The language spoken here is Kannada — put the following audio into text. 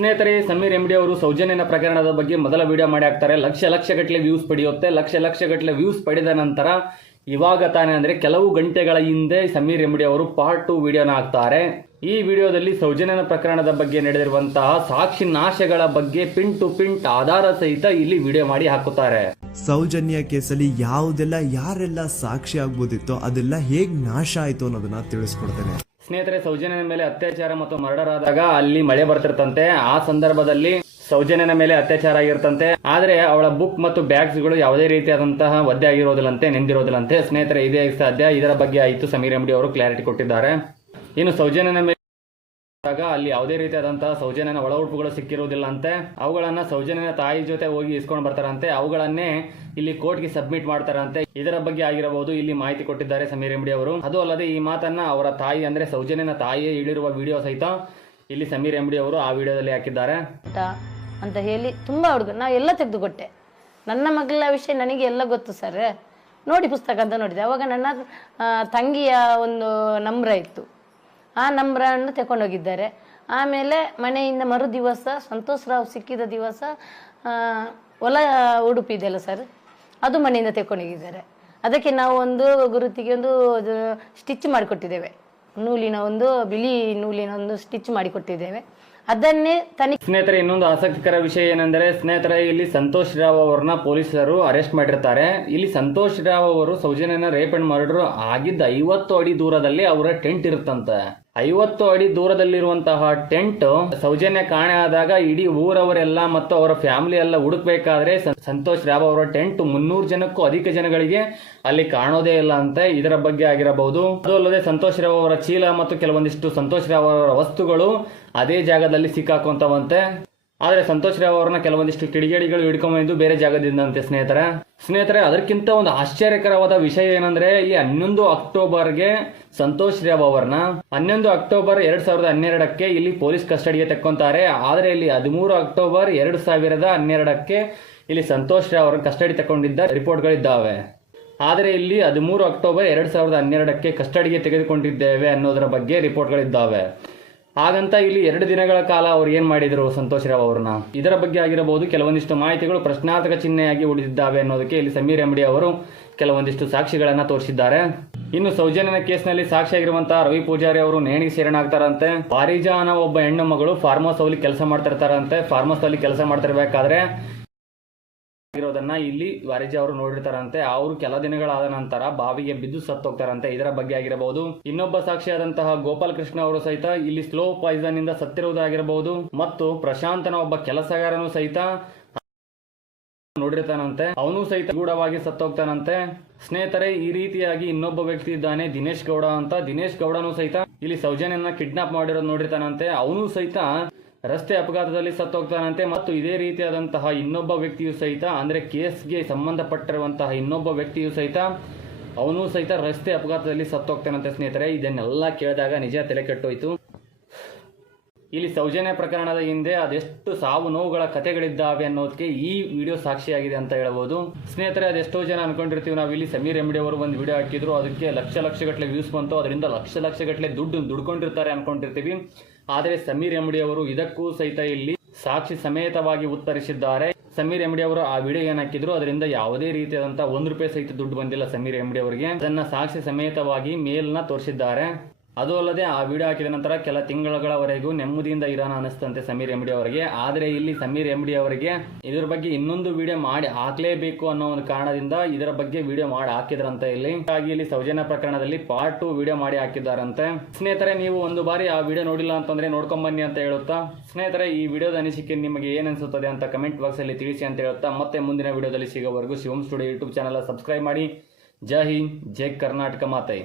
ಸ್ನೇಹಿತರೆ, ಸಮೀರ್ ಎಂ ಅವರು ಸೌಜನ್ಯನ ಪ್ರಕರಣದ ಬಗ್ಗೆ ಮೊದಲ ವಿಡಿಯೋ ಮಾಡಿ ಹಾಕ್ತಾರೆ. ಲಕ್ಷ ಲಕ್ಷ ಗಟ್ಟಲೆ ವ್ಯೂಸ್ ಪಡೆಯುತ್ತೆ. ಲಕ್ಷ ಲಕ್ಷ ಗಟ್ಟಲೆ ವ್ಯೂಸ್ ಪಡೆದ ನಂತರ ಇವಾಗ ತಾನೇ ಅಂದರೆ ಕೆಲವು ಗಂಟೆಗಳ ಹಿಂದೆ ಸಮೀರ್ ಎಂ ಡಿ ಅವರು ಪಾರ್ಟ್ ಟು ವಿಡಿಯೋನ ಹಾಕ್ತಾರೆ. ಈ ವಿಡಿಯೋದಲ್ಲಿ ಸೌಜನ್ಯನ ಪ್ರಕರಣದ ಬಗ್ಗೆ ನಡೆದಿರುವಂತಹ ಸಾಕ್ಷಿ ನಾಶಗಳ ಬಗ್ಗೆ ಪಿನ್ ಟು ಪಿಂಟ್ ಆಧಾರ ಸಹಿತ ಇಲ್ಲಿ ವಿಡಿಯೋ ಮಾಡಿ ಹಾಕುತ್ತಾರೆ. ಸೌಜನ್ಯ ಕೇಸಲ್ಲಿ ಯಾವುದೆಲ್ಲ, ಯಾರೆಲ್ಲ ಸಾಕ್ಷಿ ಆಗ್ಬೋದಿತ್ತೋ ಅದೆಲ್ಲ ಹೇಗೆ ನಾಶ ಆಯಿತು ಅನ್ನೋದನ್ನ ತಿಳಿಸ್ಕೊಡ್ತೇನೆ. ಸ್ನೇಹಿತರೆ, ಸೌಜನ್ಯನ ಮೇಲೆ ಅತ್ಯಾಚಾರ ಮತ್ತು ಮರ್ಡರ್ ಆದಾಗ ಅಲ್ಲಿ ಮಳೆ ಬರ್ತಿರ್ತಂತೆ. ಆ ಸಂದರ್ಭದಲ್ಲಿ ಸೌಜನ್ಯನ ಮೇಲೆ ಅತ್ಯಾಚಾರ ಆಗಿರ್ತಂತೆ. ಆದ್ರೆ ಅವಳ ಬುಕ್ ಮತ್ತು ಬ್ಯಾಗ್ಸ್ಗಳು ಯಾವುದೇ ರೀತಿಯಾದಂತಹ ಒದ್ದೆ ಆಗಿರೋದಿಲ್ಲಂತೆ, ನೆಂದಿರೋದಿಲ್ಲಂತೆ. ಸ್ನೇಹಿತರೆ, ಇದೇ ಸಾಧ್ಯ ಇದರ ಬಗ್ಗೆ ಆಯಿತು ಸಮೀರ್ ಅಂಬಡಿ ಅವರು ಕ್ಲಾರಿಟಿ ಕೊಟ್ಟಿದ್ದಾರೆ. ಇನ್ನು ಸೌಜನ್ಯನ ಮೇಲೆ ಅಲ್ಲಿ ಯಾವುದೇ ರೀತಿಯಾದಂತಹ ಸೌಜನ್ಯನ ಒಳ ಉಡುಪುಗಳು ಸಿಕ್ಕಿರುವುದಿಲ್ಲ ಅಂತೆ ಅವುಗಳನ್ನ ಸೌಜನ್ಯನ ತಾಯಿ ಜೊತೆ ಹೋಗಿ ಇಸ್ಕೊಂಡು ಬರ್ತಾರಂತೆ, ಅವುಗಳನ್ನೇ ಇಲ್ಲಿ ಕೋರ್ಟ್ಗೆ ಸಬ್ಮಿಟ್ ಮಾಡ್ತಾರಂತೆ. ಇದರ ಬಗ್ಗೆ ಆಗಿರಬಹುದು, ಇಲ್ಲಿ ಮಾಹಿತಿ ಕೊಟ್ಟಿದ್ದಾರೆ ಸಮೀರ್ ಎಂಬಡಿ ಅವರು. ಅದು ಅಲ್ಲದೆ ಈ ಮಾತನ್ನ ಅವರ ತಾಯಿ ಅಂದ್ರೆ ಸೌಜನ್ಯನ ತಾಯಿಯೇ ಇಳಿರುವ ವಿಡಿಯೋ ಸಹಿತ ಇಲ್ಲಿ ಸಮೀರ್ ಎಂಬಡಿ ಅವರು ಆ ವಿಡಿಯೋದಲ್ಲಿ ಹಾಕಿದ್ದಾರೆ. ಅಂತ ಹೇಳಿ ತುಂಬಾ ಹುಡುಗ ನಾ ಎಲ್ಲ ತೆಗೆದುಕೊಟ್ಟೆ ನನ್ನ ಮಗಳ ವಿಷಯ ನನಗೆ ಎಲ್ಲ ಗೊತ್ತು ಸರ್. ನೋಡಿ ಪುಸ್ತಕ ಅಂತ ನೋಡಿದೆ. ಅವಾಗ ನನ್ನ ತಂಗಿಯ ಒಂದು ನಮ್ರ ಇತ್ತು. ಆ ನಂಬ್ರನ್ನು ತಗೊಂಡೋಗಿದ್ದಾರೆ ಆಮೇಲೆ ಮನೆಯಿಂದ ಮರು ದಿವಸ ಸಂತೋಷ್ ರಾವ್ ಸಿಕ್ಕಿದ ದಿವಸ ಹೊಲ ಉಡುಪಿದೆಯಲ್ಲ ಸರ್? ಅದು ಮನೆಯಿಂದ ತಗೊಂಡೋಗಿದ್ದಾರೆ ಅದಕ್ಕೆ ನಾವು ಒಂದು ಗುರುತಿಗೆ ಒಂದು ಸ್ಟಿಚ್ ಮಾಡಿಕೊಟ್ಟಿದ್ದೇವೆ. ನೂಲಿನ ಒಂದು, ಬಿಳಿ ನೂಲಿನ ಒಂದು ಸ್ಟಿಚ್ ಮಾಡಿಕೊಟ್ಟಿದ್ದೇವೆ. ಅದನ್ನೇ ತನಿಖೆ ಸ್ನೇಹಿತರೆ, ಇನ್ನೊಂದು ಆಸಕ್ತಿಕರ ವಿಷಯ ಏನೆಂದರೆ, ಸ್ನೇಹಿತರೆ, ಇಲ್ಲಿ ಸಂತೋಷ್ ರಾವ್ ಅವರನ್ನ ಪೊಲೀಸರು ಅರೆಸ್ಟ್ ಮಾಡಿರ್ತಾರೆ. ಇಲ್ಲಿ ಸಂತೋಷ್ ರಾವ್ ಅವರು ಸೌಜನ್ಯನ ರೇಪ್ ಅಂಡ್ ಮರ್ಡರ್ ಆಗಿದ್ದ ಐವತ್ತು ಅಡಿ ದೂರದಲ್ಲಿ ಅವರ ಟೆಂಟ್ ಇರುತ್ತಂತೆ. ಐವತ್ತು ಅಡಿ ದೂರದಲ್ಲಿರುವಂತಹ ಟೆಂಟ್ ಸೌಜನ್ಯ ಕಾಣೆ ಆದಾಗ ಇಡೀ ಊರವರೆಲ್ಲ ಮತ್ತು ಅವರ ಫ್ಯಾಮಿಲಿ ಎಲ್ಲ ಹುಡುಕ್ಬೇಕಾದ್ರೆ ಸಂತೋಷ್ ರಾವ್ ಅವರ ಟೆಂಟ್ ಮುನ್ನೂರು ಜನಕ್ಕೂ ಅಧಿಕ ಜನಗಳಿಗೆ ಅಲ್ಲಿ ಕಾಣೋದೇ ಇಲ್ಲ ಅಂತ ಇದರ ಬಗ್ಗೆ ಆಗಿರಬಹುದು. ಅದು ಅಲ್ಲದೆ ಸಂತೋಷ್ ರಾವ್ ಅವರ ಚೀಲ ಮತ್ತು ಕೆಲವೊಂದಿಷ್ಟು ಸಂತೋಷ್ ರಾವ್ ಅವರ ವಸ್ತುಗಳು ಅದೇ ಜಾಗದಲ್ಲಿ ಸಿಕ್ಕಾಕೊಂತವಂತೆ. ಆದ್ರೆ ಸಂತೋಷ್ ರಾವ್ ಅವರನ್ನ ಕೆಲವೊಂದಿಷ್ಟು ಕಿಡಿಗೇಡಿಗಳು ಹಿಡ್ಕೊಂಬಂದು ಬೇರೆ ಜಾಗದಿಂದಂತೆ, ಸ್ನೇಹಿತರೆ. ಸ್ನೇಹಿತರೆ, ಅದಕ್ಕಿಂತ ಒಂದು ಆಶ್ಚರ್ಯಕರವಾದ ವಿಷಯ ಏನಂದ್ರೆ, ಇಲ್ಲಿ ಹನ್ನೊಂದು ಅಕ್ಟೋಬರ್ಗೆ ಸಂತೋಷ್ ರಾವ್ ಅವರನ್ನ. ಹನ್ನೊಂದು ಅಕ್ಟೋಬರ್ ಎರಡ್ ಸಾವಿರದ ಹನ್ನೆರಡಕ್ಕೆ ಇಲ್ಲಿ ಪೊಲೀಸ್ ಕಸ್ಟಡಿಗೆ ತೆಕ್ಕೊಂತಾರೆ. ಆದರೆ ಇಲ್ಲಿ ಹದಿಮೂರು ಅಕ್ಟೋಬರ್ ಎರಡ್ ಸಾವಿರದ ಹನ್ನೆರಡಕ್ಕೆ ಇಲ್ಲಿ ಸಂತೋಷ್ ರಾವ್ ಅವರನ್ನ ಕಸ್ಟಡಿ ತಗೊಂಡಿದ್ದ ರಿಪೋರ್ಟ್ಗಳಿದ್ದಾವೆ. ಆದರೆ ಇಲ್ಲಿ ಹದಿಮೂರು ಅಕ್ಟೋಬರ್ ಎರಡ್ ಸಾವಿರದ ಹನ್ನೆರಡಕ್ಕೆ ಕಸ್ಟಡಿಗೆ ತೆಗೆದುಕೊಂಡಿದ್ದೇವೆ ಅನ್ನೋದರ ಬಗ್ಗೆ ರಿಪೋರ್ಟ್ಗಳಿದ್ದಾವೆ. ಹಾಗಂತ ಇಲ್ಲಿ ಎರಡು ದಿನಗಳ ಕಾಲ ಅವ್ರು ಏನ್ ಮಾಡಿದ್ರು ಸಂತೋಷ್ ರಾವ್ ಅವ್ರನ್ನ? ಇದರ ಬಗ್ಗೆ ಆಗಿರಬಹುದು, ಕೆಲವೊಂದಿಷ್ಟು ಮಾಹಿತಿಗಳು ಪ್ರಶ್ನಾರ್ಥಕ ಚಿಹ್ನೆಯಾಗಿ ಉಳಿದಿದ್ದಾವೆ ಅನ್ನೋದಕ್ಕೆ ಇಲ್ಲಿ ಸಮೀರ್ ಎಂಬಡಿ ಅವರು ಕೆಲವೊಂದಿಷ್ಟು ಸಾಕ್ಷಿಗಳನ್ನ ತೋರಿಸಿದ್ದಾರೆ. ಇನ್ನು ಸೌಜನ್ಯನ ಕೇಸ್ನಲ್ಲಿ ಸಾಕ್ಷಿಯಾಗಿರುವಂತಹ ರವಿ ಪೂಜಾರಿ ಅವರು ನೇಣಿಗೆ ಸೇರಣಾಗ್ತಾರಂತೆ ಪಾರಿಜಾನ ಒಬ್ಬ ಹೆಣ್ಣು ಮಗಳು ಫಾರ್ಮ್ ಅಲ್ಲಿ ಕೆಲಸ ಮಾಡ್ತಿರ್ತಾರಂತೆ. ಫಾರ್ಮ್ ಹೌಸ್ ಅಲ್ಲಿ ಕೆಲಸ ಮಾಡ್ತಿರ್ಬೇಕಾದ್ರೆ ಇರೋದನ್ನ ಇಲ್ಲಿ ವಾರಿಜಿ ಅವರು ನೋಡಿರ್ತಾರಂತೆ. ಅವರು ಕೆಲ ದಿನಗಳಾದ ನಂತರ ಬಾವಿಗೆ ಬಿದ್ದು ಸತ್ತೋಗ್ತಾರಂತೆ. ಇದರ ಬಗ್ಗೆ ಆಗಿರಬಹುದು. ಇನ್ನೊಬ್ಬ ಸಾಕ್ಷಿಯಾದಂತಹ ಗೋಪಾಲ್ ಕೃಷ್ಣ ಅವರು ಸಹಿತ ಇಲ್ಲಿ ಸ್ಲೋ ಪಾಯ್ಸನ್ ಇಂದ ಸತ್ತಿರುವುದಾಗಿರಬಹುದು. ಮತ್ತು ಪ್ರಶಾಂತನ ಒಬ್ಬ ಕೆಲಸಗಾರನು ಸಹಿತ ನೋಡಿರ್ತಾನಂತೆ. ಅವನು ಸಹಿತ ಗೂಢವಾಗಿ ಸತ್ತೋಗ್ತಾನಂತೆ. ಸ್ನೇಹಿತರೆ, ಈ ರೀತಿಯಾಗಿ ಇನ್ನೊಬ್ಬ ವ್ಯಕ್ತಿ ಇದ್ದಾನೆ ದಿನೇಶ್ ಗೌಡ ಅಂತ. ದಿನೇಶ್ ಗೌಡನು ಸಹಿತ ಇಲ್ಲಿ ಸೌಜನ್ಯನ ಕಿಡ್ನಾಪ್ ಮಾಡಿರೋದು ನೋಡಿರ್ತಾನಂತೆ. ಅವನು ಸಹಿತ ರಸ್ತೆ ಅಪಘಾತದಲ್ಲಿ ಸತ್ತೋಗ್ತಾನಂತೆ ಮತ್ತು ಇದೇ ರೀತಿಯಾದಂತಹ ಇನ್ನೊಬ್ಬ ವ್ಯಕ್ತಿಯು ಸಹಿತ, ಅಂದರೆ ಕೇಸ್ಗೆ ಸಂಬಂಧಪಟ್ಟಿರುವಂತಹ ಇನ್ನೊಬ್ಬ ವ್ಯಕ್ತಿಯು ಸಹಿತ, ಅವನು ಸಹಿತ ರಸ್ತೆ ಅಪಘಾತದಲ್ಲಿ ಸತ್ತೋಗ್ತಾನಂತೆ ಸ್ನೇಹಿತರೆ. ಇದನ್ನೆಲ್ಲ ಕೇಳಿದಾಗ ನಿಜ ತಲೆ ಕೆಟ್ಟೋಯ್ತು. ಇಲ್ಲಿ ಸೌಜನ್ಯ ಪ್ರಕರಣದ ಹಿಂದೆ ಅದೆಷ್ಟು ಸಾವು ನೋವುಗಳ ಕಥೆಗಳಿದ್ದಾವೆ ಅನ್ನೋದಕ್ಕೆ ಈ ವಿಡಿಯೋ ಸಾಕ್ಷಿಯಾಗಿದೆ ಅಂತ ಹೇಳ್ಬೋದು. ಸ್ನೇಹಿತರೆ, ಅದೆಷ್ಟೋ ಜನ ಅನ್ಕೊಂಡಿರ್ತೀವಿ ನಾವು ಇಲ್ಲಿ ಸಮೀರ್ ಎಂಬಿಡಿ ಅವರು ಒಂದು ವಿಡಿಯೋ ಹಾಕಿದ್ರು, ಅದಕ್ಕೆ ಲಕ್ಷ ಲಕ್ಷಗಟ್ಟಲೆ ವ್ಯೂಸ್ ಬಂತು. ಅದರಿಂದ ಲಕ್ಷ ಲಕ್ಷಗಟ್ಟಲೆ ದುಡ್ಡು ದುಡ್ಕೊಂಡಿರ್ತಾರೆ ಅನ್ಕೊಂಡಿರ್ತೀವಿ. ಆದರೆ ಸಮೀರ್ ಎಂಡಿ ಅವರು ಇದಕ್ಕೂ ಸಹಿತ ಇಲ್ಲಿ ಸಾಕ್ಷಿ ಸಮೇತವಾಗಿ ಉತ್ತರಿಸಿದ್ದಾರೆ. ಸಮೀರ್ ಎಂಡಿ ಅವರು ಆ ವಿಡಿಯೋ ಏನ್ ಹಾಕಿದ್ರು? ಅದರಿಂದ ಯಾವುದೇ ರೀತಿಯಾದಂತಹ ಒಂದು ರೂಪಾಯಿ ಸಹಿತ ದುಡ್ಡು ಬಂದಿಲ್ಲ ಸಮೀರ್ ಎಂಡಿ ಅವರಿಗೆ. ಅದನ್ನ ಸಾಕ್ಷಿ ಸಮೇತವಾಗಿ ಮೇಲ್ನ ತೋರಿಸಿದ್ದಾರೆ. ಅದು ಅಲ್ಲದೆ ಆ ವಿಡಿಯೋ ಹಾಕಿದ ನಂತರ ಕೆಲ ತಿಂಗಳುಗಳವರೆಗೂ ನೆಮ್ಮದಿಯಿಂದ ಇರೋಣ ಅನಿಸ್ತಂತೆ ಸಮೀರ್ ಎಂಬಡಿ ಅವರಿಗೆ. ಆದರೆ ಇಲ್ಲಿ ಸಮೀರ್ ಎಂಬಡಿ ಅವರಿಗೆ ಇದರ ಬಗ್ಗೆ ಇನ್ನೊಂದು ವಿಡಿಯೋ ಮಾಡಿ ಹಾಕಲೇಬೇಕು ಅನ್ನೋ ಒಂದು ಕಾರಣದಿಂದ ಇದರ ಬಗ್ಗೆ ವಿಡಿಯೋ ಮಾಡಿ ಹಾಕಿದ್ರಂತೆ ಇಲ್ಲಿ. ಹಾಗಾಗಿ ಇಲ್ಲಿ ಸೌಜನ್ಯ ಪ್ರಕರಣದಲ್ಲಿ ಪಾರ್ಟ್ ಟು ವಿಡಿಯೋ ಮಾಡಿ ಹಾಕಿದ್ದಾರಂತೆ. ಸ್ನೇಹಿತರೆ, ನೀವು ಒಂದು ಬಾರಿ ಆ ವಿಡಿಯೋ ನೋಡಿಲ್ಲ ಅಂತಂದ್ರೆ ನೋಡ್ಕೊಂಡ್ ಬನ್ನಿ ಅಂತ ಹೇಳುತ್ತಾ? ಸ್ನೇಹಿತರೆ, ಈ ವಿಡಿಯೋದ ಅನಿಸಿಕೆ ನಿಮಗೆ ಏನ್ ಅನ್ಸುತ್ತದೆ ಅಂತ ಕಮೆಂಟ್ ಬಾಕ್ಸ್ ಅಲ್ಲಿ ತಿಳಿಸಿ ಅಂತ ಹೇಳುತ್ತಾ? ಮತ್ತೆ ಮುಂದಿನ ವಿಡಿಯೋದಲ್ಲಿ ಸಿಗೋವರೆಗೂ Shivam studio YouTube channel subscribe ಮಾಡಿ. ಜೈ ಹಿಂದ್, ಜೈ ಕರ್ನಾಟಕ ಮಾತೆ.